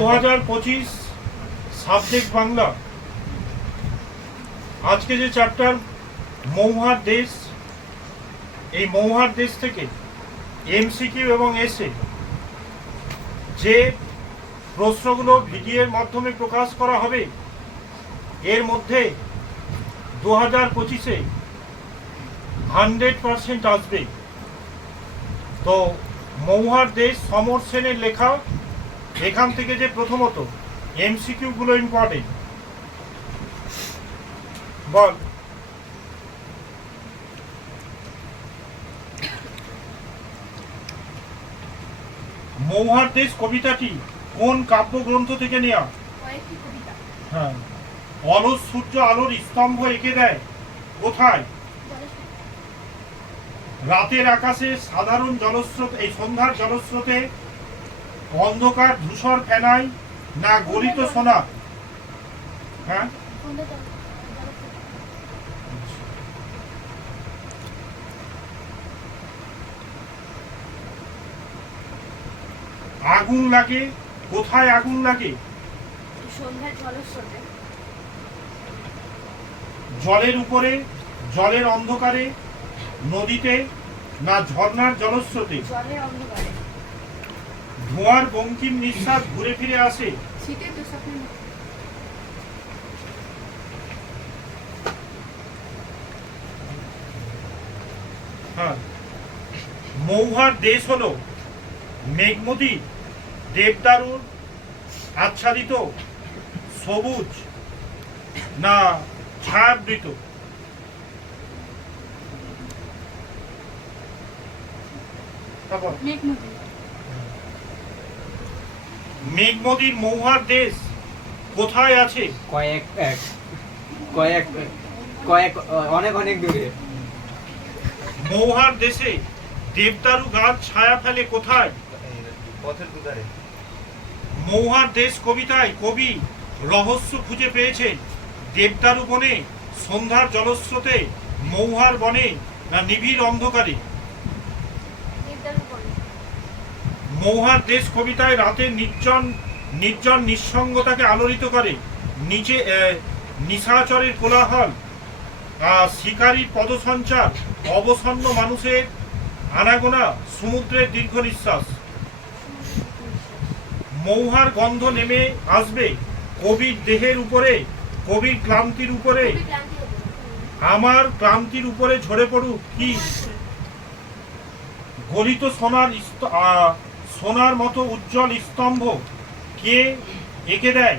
2025 subject Bangla. আজকে যে chapter মৌহার দেশ, এই মৌহার দেশ থেকে এমসিকিউ এবং এসে যে প্রশ্নগুলো ভিডিওর মাধ্যমে প্রকাশ করা হবে, এর মধ্যে 2025-এ 100% আসবে। তো মৌহার দেশ সমর সেনের লেখা, এখান থেকে যে প্রথমত এমসিকিউগুলো ইম্পর্টেন্ট। বল, মৌহার দেশ কবিতাটি কোন কাব্যগ্রন্থ থেকে নেওয়া? হ্যাঁ। অলস সূর্য আলোর স্তম্ভ এঁকে দেয় কোথায়? রাতের আকাশে সাধারণ জলস্রোত, এই সন্ধ্যার জলস্রোতে অন্ধকার ধূসর ফেনায় না গলিত সোনা? হ্যাঁ, আগুন লাগে কোথায়? আগুন লাগে জলের উপরে, জলের অন্ধকারে, নদীতে না ঝর্ণার জলস্রোতে? ধোঁয়ার বঙ্কিম নিঃশ্বাস ঘুরে ফিরে আসে হ্যাঁ। মৌহার দেশ হলো মেঘমতি, দেবদারুর আচ্ছাদিত, সবুজ না ছায়াবৃত? মেঘমতির মৌহার দেশ কোথায় আছে? অনেক দূরে। মৌহার দেশে দেবদারু গাছ ছায়া ফেলে কোথায়? পথের দুধারে। মৌহার দেশ কবিতায় কবি রহস্য খুঁজে পেয়েছেন দেবদারু বনে, সন্ধ্যার জলস্রোতে, মৌহার বনে না নিবিড় অন্ধকারে? মৌহার দেশ কবিতায় রাতের নির্জন নির্জন নিঃসঙ্গতাকে আলোড়িত করে, নিচে নিশাচরের কোলাহল, শিকারীর পদসঞ্চার, অবসন্ন মানুষের আনাগোনা, সমুদ্রের দীর্ঘ নিঃশ্বাস। মৌহার গন্ধ নেমে আসবে কবির দেহের উপরে, কবির ক্লান্তির উপরে, আমার ক্লান্তির উপরে ঝরে পড়ুক কি? গলিত সোনার মতো উজ্জ্বল স্তম্ভ কে এঁকে দেয়?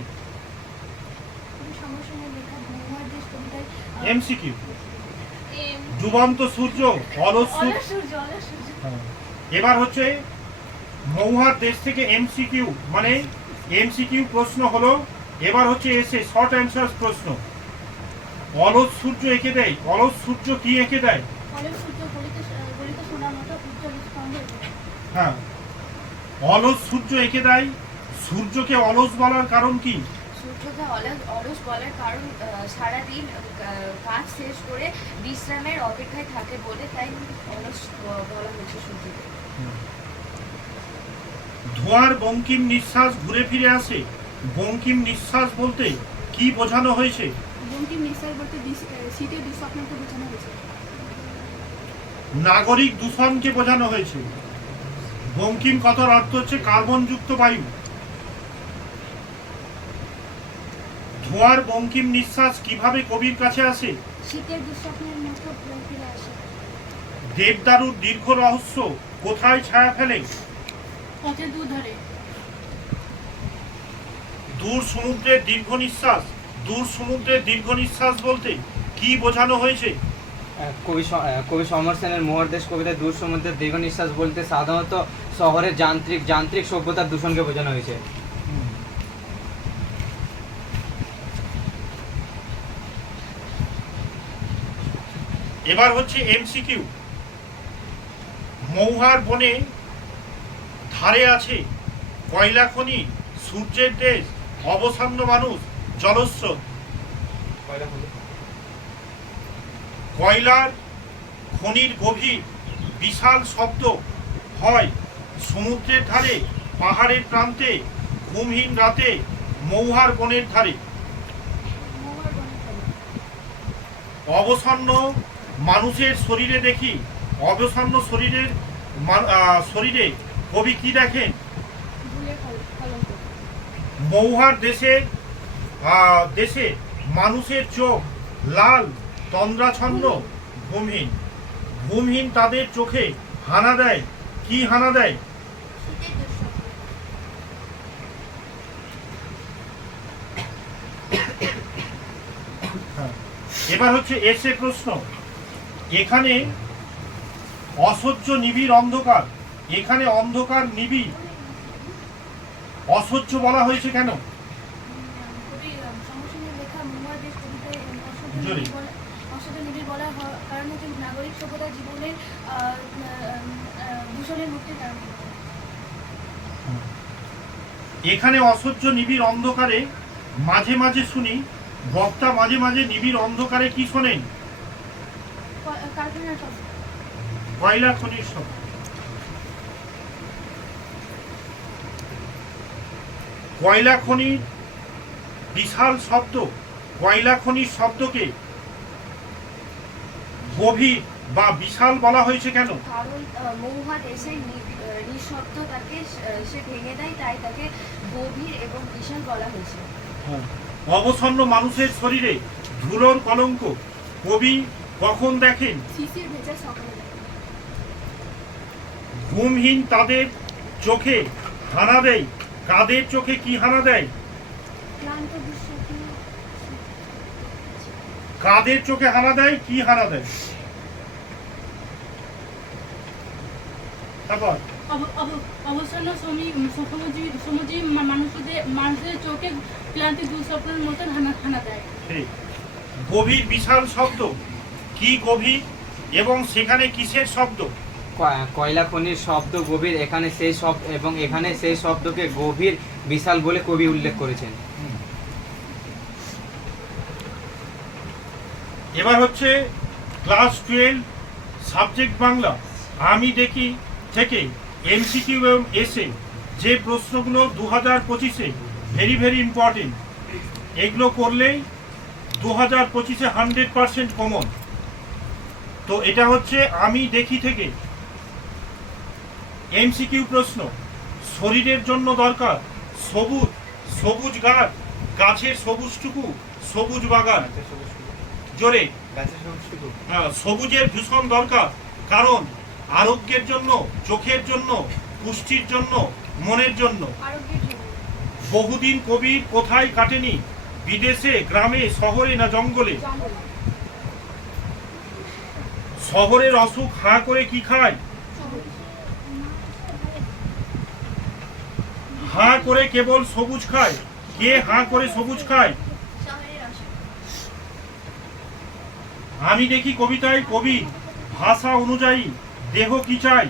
এমসিকিউ। ডুবন্ত সূর্য, অলস সূর্য। এবার হচ্ছে মৌহার দেশ থেকে এমসিকিউ, মানে এমসিকিউ প্রশ্ন হলো। এবার হচ্ছে এসে শর্ট অ্যান্সার প্রশ্ন। অলস সূর্য এঁকে দেয়, অলস সূর্য কি এঁকে দেয়? হ্যাঁ, অলস সূর্য এঁকে দেয়। সূর্যকে অলস বলার কারণ কি? সূর্যকে অলস বলার কারণ সারাদিন কাজ শেষ করে বিশ্রামের অপেক্ষায় থাকে বলে, তাই অলস বলা হয়েছে সূর্যকে। ধোঁয়ার বঙ্কিম নিঃশ্বাস ঘুরে ফিরে আসে, বঙ্কিম নিঃশ্বাস বলতে কি বোঝানো হয়েছে? বঙ্কিম নিঃশ্বাস বলতে শীতের দুঃস্বপ্নকে বোঝানো হয়েছে। নাগরিক দূষণকে বোঝানো হয়েছে। বঙ্কিম কথার অর্থ হচ্ছে কার্বনযুক্ত বায়ু। ধোঁয়ার বঙ্কিম নিঃশ্বাস কিভাবে কবির কাছে আসে? শীতের দুঃস্বপ্নের মতো ফিরে আসে। দেবদারুর দীর্ঘ রহস্য কোথায় ছায়া ফেলে? পথের দুধারে। দূর সমুদ্রের দীর্ঘ নিঃশ্বাস, দূর সমুদ্রের দীর্ঘ নিঃশ্বাস বলতে কি বোঝানো হয়েছে? কবি সমর সেনের মৌহার দেশ কবিতায় দূর সমুদ্রের দীর্ঘ নিঃশ্বাস বলতে সাধারণত শহরের যান্ত্রিক সভ্যতার দূষণকে বোঝানো হয়েছে। এবার হচ্ছে এমসিকিউ। মৌহার বনে ধারে আছে কয়লা খনি, সূর্যের দেশ, অবসন্ন মানুষ, জলস্রোত। কয়লার খনির গভীর বিশাল শব্দ হয় সমুদ্রের ধারে, পাহাড়ের প্রান্তে, ঘুমহীন রাতে মৌহার বনের ধারে। মৌহার বনের ধারে। অবসন্ন মানুষের শরীরে দেখি, অবসন্ন শরীরের শরীরে কবি কি দেখেন? ভুলে কলঙ্ক। মৌহার দেশে দেশে মানুষের চোখ লাল, তন্দ্রাচ্ছন্ন, ঘুমহীন। ঘুমহীন তাদের চোখে হানা দেয়, কি হানা দেয়? শীতের দুঃস্বপ্ন। এবার হচ্ছে এসে প্রশ্ন। এখানে অসহ্য নিবিড় অন্ধকার, এখানে অন্ধকার নিবিড় অসহ্য বলা হয়েছে কেন? কবি সমসীনের লেখা মহুয়ার দেশ কবিতায় জোরে। অসাধ্য নিবিড় বলার কারণ হচ্ছে নাগরিক সভ্যতার জীবনের দূষণের মুক্তির কারণ। এখানে অসহ্য নিবিড় অন্ধকারে মাঝে মাঝে শুনি বক্তা মাঝে মাঝে নিবিড় অন্ধকারে কি শোনেন? কারখানার শব্দ। কয়লা খনির শব্দ। কয়লা খনির বিশাল শব্দ, কয়লা খনির শব্দকে গভীর বা বিশাল বলা হয়েছে কেন? কারণ মহুয়া দেশের নিঃশব্দতাকে সে ভেঙে দেয়, তাই তাকে গভীর এবং বিশাল বলা হয়েছে। অবসন্ন মানুষের শরীরে ধুলোর কলঙ্ক কবি কখন দেখেন? শিশির ভেজা সকালে। ঘুমহীন তাদের চোখে হানা দেয়, কাদের চোখে কি হানা দেয়? ক্লান্ত দুঃস্বপ্ন। কাদের চোখে হানা দেয়, কি হানা দেয়? তারপর অবসন্ন শ্রমজীবী মানুষদের চোখে ক্লান্তি দুঃস্বপ্নের মতন হানা দেয়। ঠিক। গভীর বিশাল শব্দ, কি গভীর এবং সেখানে কিসের শব্দ? কয়লা খনির শব্দ গভীর, এখানে সেই শব্দ এবং এখানে সেই শব্দকে গভীর বিশাল বলে কবি উল্লেখ করেছেন। এবার হচ্ছে ক্লাস 12 সাবজেক্ট বাংলা। আমি দেখি থেকে এমসিকিউ এবং এসে যে প্রশ্নগুলো 2025-এ ভেরি ইম্পর্টেন্ট, এগুলো করলেই 2025-এ 100% কমন। তো এটা হচ্ছে আমি দেখি থেকে এমসিকিউ প্রশ্ন। শরীরের জন্য দরকার সবুজ, সবুজ গাছ, গাছের সবুজটুকু, সবুজ বাগান। জোরে। গাছের সবুজটুকু। সবুজের ভীষণ দরকার, কারণ আরোগ্যের জন্য, চোখের জন্য, পুষ্টির জন্য, মনের জন্য। আরোগ্যের জন্য। বহুদিন কবির কোথায় কাটেনি? বিদেশে, গ্রামে, শহরে না জঙ্গলে? জঙ্গলে। শহরের অসুখ হাঁ করে কি খায়? সবুজ। হাঁ করে কেবল সবুজ খায়। কে হাঁ করে সবুজ খায়? শহরের অসুখ। আমি দেখি কবিতায় কবি ভাষা অনুযায়ী দেহ কি চাই?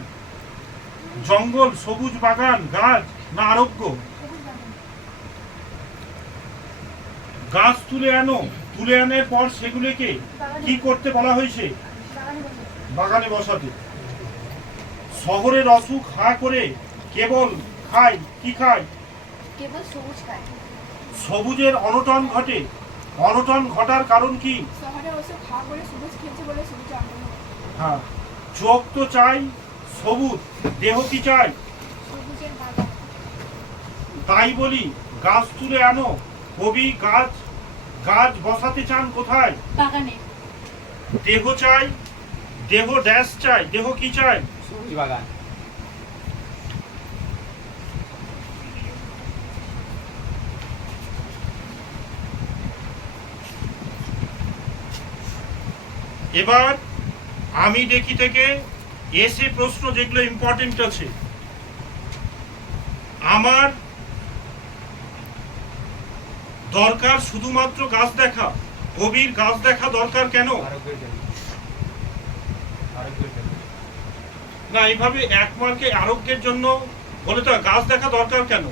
জঙ্গল, সবুজ বাগান, গাছ না আরোগ্য? সবুজ বাগান। গাছ তুলে আনো, তুলে আনার পর সেগুলিকে কি করতে বলা হয়েছে? বাগানে বসে। বাগানে বসাতে। শহরের অসুখ হাঁ করে কেবল খায়, কি খায়? কেবল সবুজ খায়। সবুজের অনটন ঘটে, অনটন ঘটার কারণ কি? শহরে ওসব খাওয়া করে সবুজ খেয়েছে বলে সবুজ আন্দোলন। হ্যাঁ, চোখ তো চাই সবুজ, দেহ কি চাই? সবুজের বাগান। তাই বলি গাছ তুলে আনো। কবি গাছ গাছ বসাতে চান কোথায়? বাগানে। দেহ চাই, দেহ ড্যাশ চাই, দেহ কি চাই? সবুজ বাগান। এবার আমি দেখি থেকে এসে প্রশ্ন যেগুলো ইম্পর্টেন্ট আছে। আমার দরকার শুধুমাত্র গাছ দেখা, কবির গাছ দেখা দরকার কেন? আরোগ্যের জন্য। আরোগ্যের জন্য। না, এইভাবে এক মার্কে আরোগ্যের জন্য বলে তো গাছ দেখা দরকার কেন?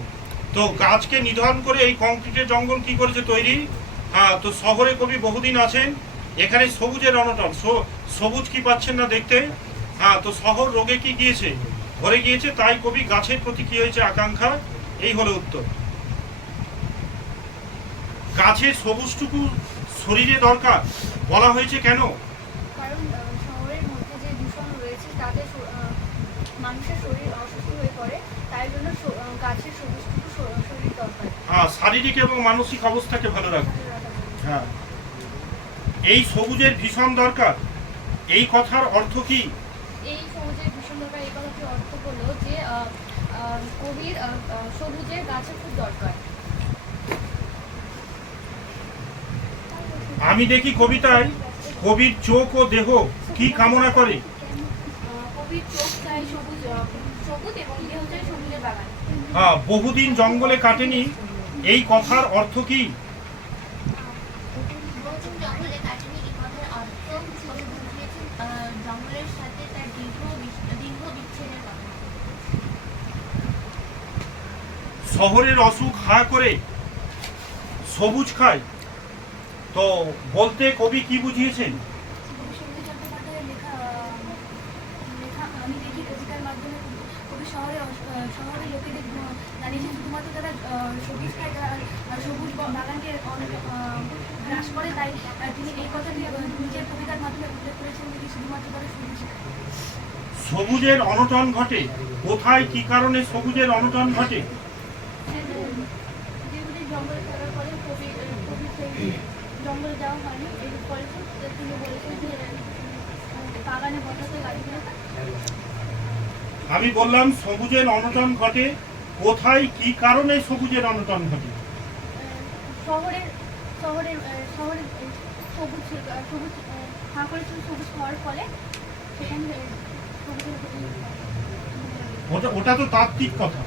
তো গাছকে নিধন করে এই কংক্রিটের জঙ্গল কি করেছে তৈরি? হ্যাঁ, তো শহরে কবি বহুদিন আছেন, এখানে সবুজের অনটন, সবুজ কি পাচ্ছেন না দেখতে? হ্যাঁ, তো শহর রোগে কি গিয়েছে, ভরে গিয়েছে, তাই কবি গাছের প্রতি কি হয়েছে আকাঙ্ক্ষা, এই হলো উত্তর। গাছের সবুজটুকু শরীরে দরকার বলা হয়েছে কেন? কারণ শহরের মধ্যে যে দূষণ রয়েছে তাতে মানুষের শরীর অসুস্থ হয়ে পড়ে, তাই জন্য গাছের সবুজটুকু শরীর দরকার। শারীরিক এবং মানসিক অবস্থাকে ভালো রাখবে। হ্যাঁ, এই সবুজের ভীষণ দরকার, এই কথার অর্থ কি? এই সবুজের ভীষণ দরকার এই কথাটির অর্থ হলো যে কবির সবুজের গাছের খুব দরকার। আমি দেখি কবিতায় কবির চোখ ও দেহ কি কামনা করে? কবির চোখ চাই সবুজ সবুজ এবং দেহ চাই সবুজের বাগান। বহুদিন জঙ্গলে কাটেনি, এই কথার অর্থ কি? জঙ্গলে কাটেনি এই কথার অর্থ কবি বুঝিয়েছেন জঙ্গলের সাথে তার দীর্ঘ বিচ্ছেদের কথা। শহরের অসুখ হা করে সবুজ খায়, তো বলতে কবি কি বুঝিয়েছেন? সবুজ চট্টোপাধ্যায়ের লেখা আমি দেখি কবিতার মাধ্যমে কবি শহরের লোকেদের জানিয়েছেন শুধুমাত্র তারা সবুজ খায় আর সবুজ বাগানকে হ্রাস করে, তাই তিনি এই কথাটি নিজের কবিতার মাধ্যমে উল্লেখ করেছেন যে শুধুমাত্র তারা সবুজ খায়। সবুজের অনটন ঘটে কোথায়, কি কারণে সবুজের অনটন ঘটে? দীর্ঘদিন জঙ্গলে থাকার ফলে কবি সেই জঙ্গলে যাওয়া হয়নি, এই ফলে তিনি বলেছেন যে বাগানে বসাতে গাছগুলো। আমি বললাম সবুজের অনটন ঘটে কোথায়, কি কারণে সবুজের অনটন ঘটে? শহরের শহরের শহরের সবুজ সবুজ হাঁ করেছিল সবুজ হওয়ার ফলে সেখানে ওটা তো তাত্ত্বিক কথা।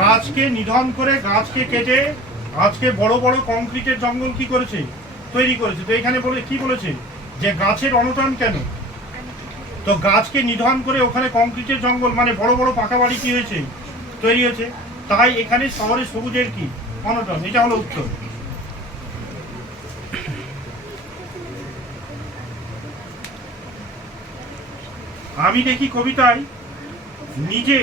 গাছকে নিধন করে, গাছকে কেটে আজকে বড় বড় কংক্রিটের জঙ্গল কি করেছে, তৈরি করেছে। তো এখানে বলে কি বলেছে যে গাছের অনটন কেন? তো গাছকে নিধন করে ওখানে কংক্রিটের জঙ্গল মানে বড় বড় পাকা বাড়ি কি হয়েছে, তৈরি হয়েছে। তাই এখানে শহরে সবুজের কি অনটন, এটা হলো উত্তর। আমি দেখি কবিতায় নিজে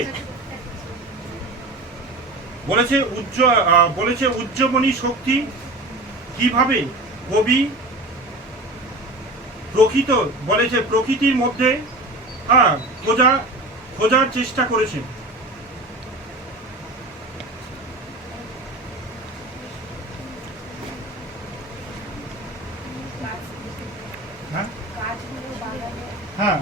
বলেছে উজ্জীবনী শক্তি কিভাবে কবি প্রকৃতির মধ্যে খোঁজার চেষ্টা করেছেন। হ্যাঁ,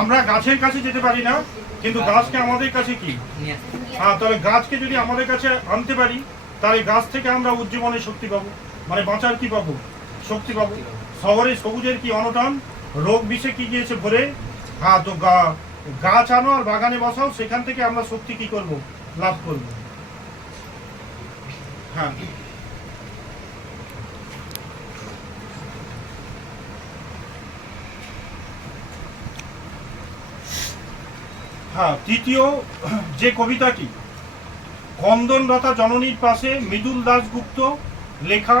আমরা গাছের কাছে যেতে পারি না, কিন্তু গাছকে আমাদের কাছে কি, তাহলে গাছকে যদি আমাদের কাছে আনতে পারি তাহলে গাছ থেকে আমরা উজ্জীবনের শক্তি পাবো, মানে বাঁচার কি পাবো, শক্তি পাবো। শহরে সবুজের কি অনটন, রোগ বিষে কি গিয়েছে ভরে। তো গাছ আনো আর বাগানে বসাও, সেখান থেকে আমরা শক্তি কি করব, লাভ করব। হ্যাঁ, তৃতীয় যে কবিতাটি কন্দনলতা জননীর পাশে মৃদুল দাশগুপ্ত লেখা,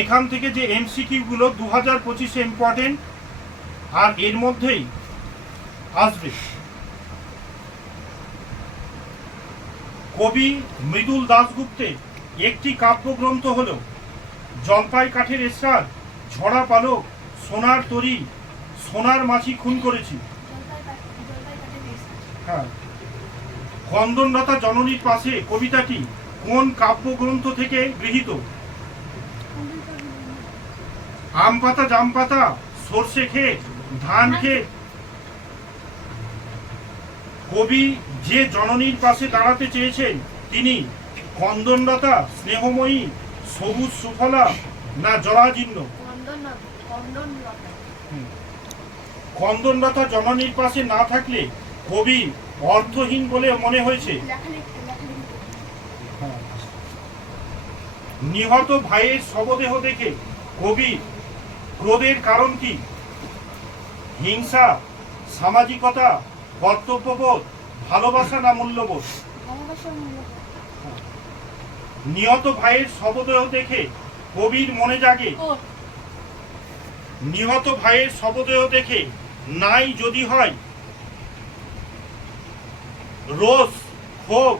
এখান থেকে যে এমসিকিউ গুলো 2025-এ ইম্পর্টেন্ট আর এর মধ্যেই আসবে। কবি মৃদুল দাশগুপ্তের একটি কাব্যগ্রন্থ হল জলপাই কাঠের এসরাজ, ঝরা পালক, সোনার তরী, সোনার মাছি খুন করেছি। হ্যাঁ, কন্দনলতা জননীর পাশে কবিতাটি কোন কাব্যগ্রন্থ থেকে গৃহীত? আম পাতা, জাম পাতা, সর্ষে ক্ষেত, ধান ক্ষেত। কবি যে জননীর পাশে দাঁড়াতে চেয়েছেন তিনি কন্দনলতা, স্নেহময়ী, সবুজ সুফলা না জরাজীর্ণ? কন্দনলতা জননীর পাশে না থাকলে কবি অর্থহীন বলে মনে হয়েছে। নিহত ভাইয়ের শবদেহ দেখে কবি ক্রোধের কারণ কি? হিংসা, সামাজিকতা, কর্তব্যবোধ, ভালোবাসা না মূল্যবোধ? নিহত ভাইয়ের শবদেহ দেখে কবির মনে জাগে, নিহত ভাইয়ের শবদেহ দেখে নাই যদি হয় রোষ, ক্ষোভ,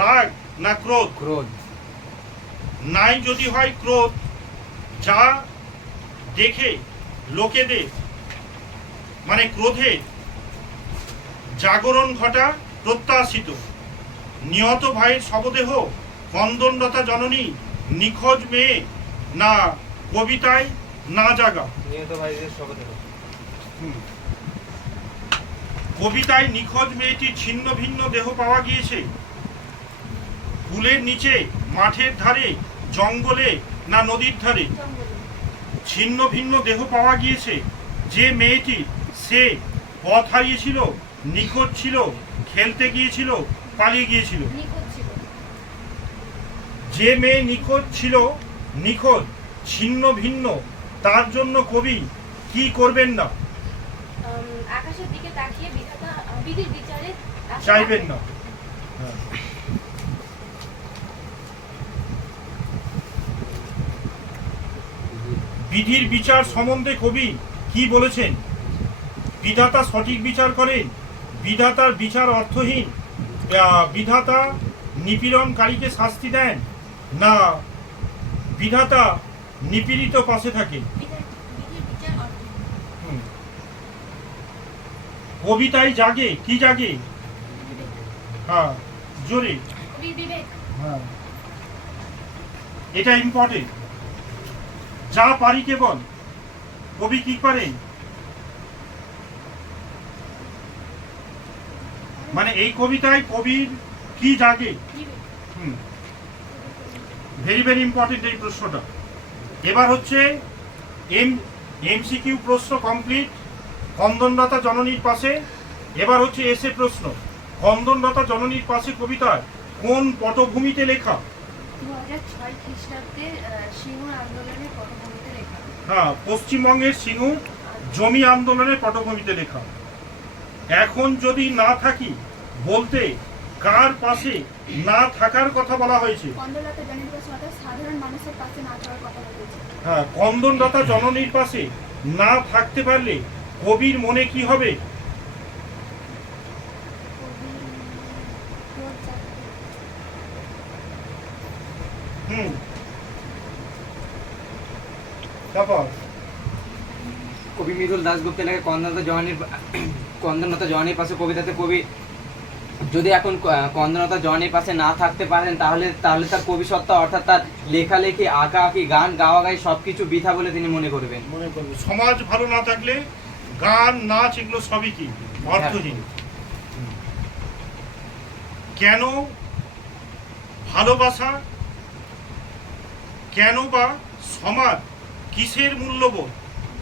রাগ না ক্রোধ? ক্রোধ। নাই যদি হয় ক্রোধ, যা দেখে লোকেদের মানে ক্রোধে জাগরণ ঘটা প্রত্যাশিত, নিহত ভাইয়ের শবদেহ কন্দনরতা জননী নিখোঁজ মেয়ে, না কবিতায় না জাগা? নিহত ভাইদের শবদেহ। কবিতায় নিখোঁজ মেয়েটির ছিন্ন ভিন্ন দেহ পাওয়া গিয়েছে ফুলের নিচে, মাঠের ধারে, জঙ্গলে, না নদীর ধারে? ছিন্ন ভিন্ন দেহ পাওয়া গিয়েছে যে মেয়েটি, সে পথ হারিয়েছিল, নিখোঁজ ছিল, খেলতে গিয়েছিল, পালিয়ে গিয়েছিল? নিখোঁজ ছিল। যে মেয়ে নিখোঁজ ছিল, নিখোঁজ, ছিন্ন ভিন্ন, তার জন্য কবি কি করবেন না? আকাশের দিকে তাকিয়ে বিধাতা বিধির বিচারে চাইবেন না। বিধির বিচার সম্বন্ধে কবি কি বলেছেন? বিধাতা সঠিক বিচার করেন, বিধাতার বিচার অর্থহীন, বিধাতা নিপীড়নকারীকে শাস্তি দেন, না বিধাতা নিপীড়িত পাশে থাকে? বিধির বিচার অর্থহীন। কবিতায় জাগে কি জাগে? হ্যাঁ, জোরে। কবির বিবেক। হ্যাঁ, এটা ইম্পর্টেন্ট। যা পারি কেবল, কবি কি পারেন? মানে এই কবিতায় কবির কি জাগে? ভেরি ভেরি ইম্পর্টেন্ট এই প্রশ্নটা। এবার হচ্ছে এমসিকিউ প্রশ্ন কমপ্লিট। কন্দনরতা জননীর পাশে এবার হচ্ছে এসে প্রশ্ন। কন্দনরতা জননীর পাশে কবিতায় কোন পটভূমিতে লেখা? 2006 খ্রিস্টাব্দে সিঙ্গুর আন্দোলনের পটভূমিতে লেখা। হ্যাঁ, পশ্চিমবঙ্গের সিঙ্গুর জমি আন্দোলনের পটভূমিতে লেখা। এখন যদি না থাকি বলতে কার পাশে না থাকার কথা বলা হয়েছে? কন্দনরতা জননীর পাশে অর্থাৎ সাধারণ মানুষের পাশে না থাকার কথা বলেছে। হ্যাঁ, কন্দনরতা জননীর পাশে না থাকতে পারলে কবির মনে কি হবে? তারপর কবি মৃদুল দাশগুপ্ত লেখে কন্দনরতা জওয়ানির পাশে কবিতাতে কবি যদি এখন কন্দনরতা জওয়ানির পাশে না থাকতে পারেন তাহলে তার কবি সত্তা অর্থাৎ তার লেখালেখি, আঁকাআঁকি, গান গাওয়াগাই সবকিছু বৃথা বলে তিনি মনে করবেন। সমাজ ভালো না থাকলে গান, নাচ এগুলো সবই কি অর্থহীন। কেন ভালোবাসা, কেন বা সমাজ, কিসের মূল্যবোধ,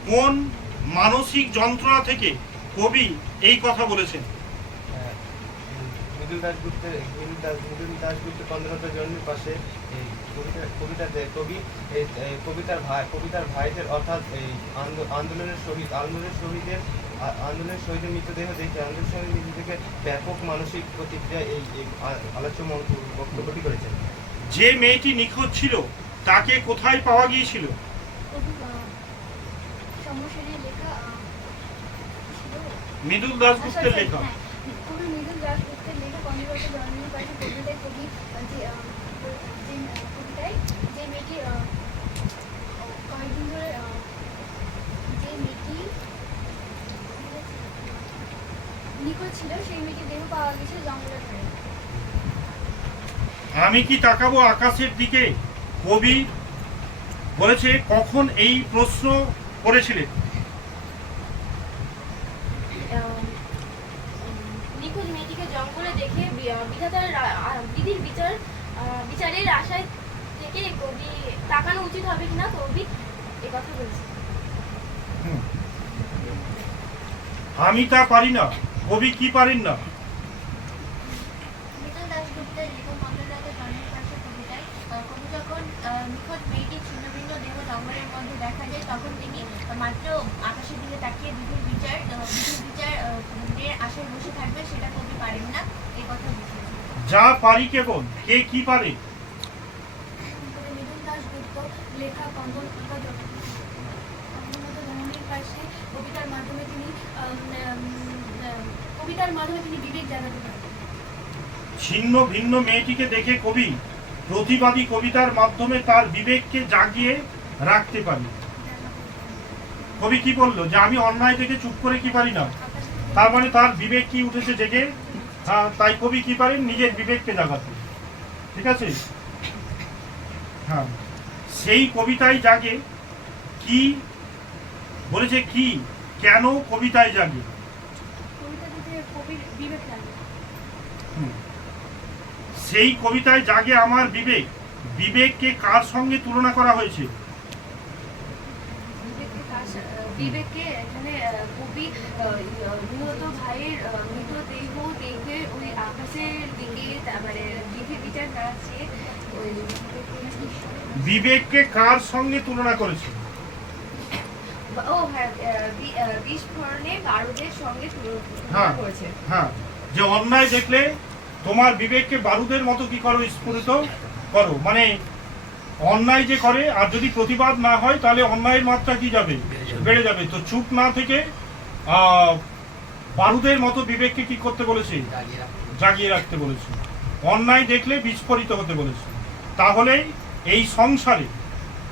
কোন মানসিক যন্ত্রণা থেকে কবি এই কথা বলেছেন? মৃদুল দাশগুপ্ত কন্দনরতা জননীর পাশে এই কবিতাতে কবি কবিতার ভাইদের অর্থাৎ এই আন্দোলনের শহীদের মৃতদেহ দেখে ব্যাপক মানসিক প্রতিক্রিয়া এই আলোচ্য বক্তব্যটি করেছেন। যে মেয়েটি নিখোঁজ ছিল তাকে কোথায় পাওয়া গিয়েছিল? সমস্যার লেখা মৃদুল দাশগুপ্তের লেখা। কবি মৃদুল দাশগুপ্তের লেখা কন্দনরতা জননীর পাশে কবিতায় কবি কবিতায় যে মেয়েটি কয়েকদিন ধরে যে মেয়েটি নিখোঁজ ছিল সেই মেয়েটির দেহ পাওয়া গেছে জঙ্গলের ধারে। আমি কি তাকাবো আকাশের দিকে কবি বলেছে কখন এই প্রশ্ন করেছিলেন? নিখোঁজ মেয়েটিকে জঙ্গলে দেখে বিধাতার বিধির বিচারের আশায় থেকে কবি তাকানো উচিত হবে কিনা কবি এ কথা বলছে। আমি তা পারি না, কবি কি পারেন না? মৃদুল দাশগুপ্তের লেখা কন্দনরতা জননীর পাশে কবিতায় কবি যখন নিখোঁজ মেয়েটির ছিন্নভিন্ন দেহ জঙ্গলের মধ্যে দেখা যায় তখন তিনি মাত্র আকাশের দিকে তাকিয়ে বিধির বিচারের আশায় বসে থাকবে, সেটা কবি পারেন না, এই কথা বুঝিয়েছেন। যা পারি কেবল, কে কি পারে? মৃদুল দাশগুপ্ত লেখা কন্দনরতা জননীর পাশে কবিতার মাধ্যমে তিনি বিবেক জাগাতে পারেন। ছিন্ন ভিন্ন মেয়েটিকে দেখে কবি প্রতিবাদী কবিতার মাধ্যমে তার বিবেককে জাগিয়ে রাখতে পারি। কবি কি বললো যে আমি অন্যায় দেখে চুপ করে কি পারি না, তার মানে তার বিবেক কি উঠেছে জেগে, তাই কবি কি পারেন নিজের বিবেককে জাগাতে। ঠিক আছে, হ্যাঁ, সেই কবিতায় জাগে কি বলেছে, কি কেন কবিতায় জাগে, সেই কবিতায় জাগে আমার বিবেক। বিবেককে কার সঙ্গে তুলনা করা হয়েছে? বিবেককে এখানে কবি নিহত ভাইয়ের মৃতদেহ দেখে ওই আকাশের দিকে মানে বিধি বিচার না চেয়ে ওই বিবেককে কার সঙ্গে তুলনা করেছে? ও হ্যাঁ, বিস্ফোরণে বারুদের সঙ্গে তুলনা হ্যাঁ করেছে। হ্যাঁ, যে অন্যায় দেখলে তোমার বিবেককে বারুদের মতো কি করো, স্ফুরিত করো। মানে অন্যায় যে করে আর যদি প্রতিবাদ না হয় তাহলে অন্যায়ের মাত্রা কি যাবে, বেড়ে যাবে। তো চুপ না থেকে বারুদের মতো বিবেককে কি করতে বলেছে, জাগিয়ে রাখতে বলেছে। অন্যায় দেখলে বিস্ফোরিত হতে বলেছে। তাহলেই এই সংসারে,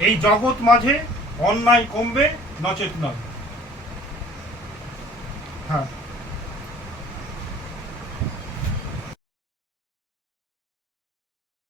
এই জগৎ মাঝে অন্যায় কমবে, নচেত নয়। হ্যাঁ।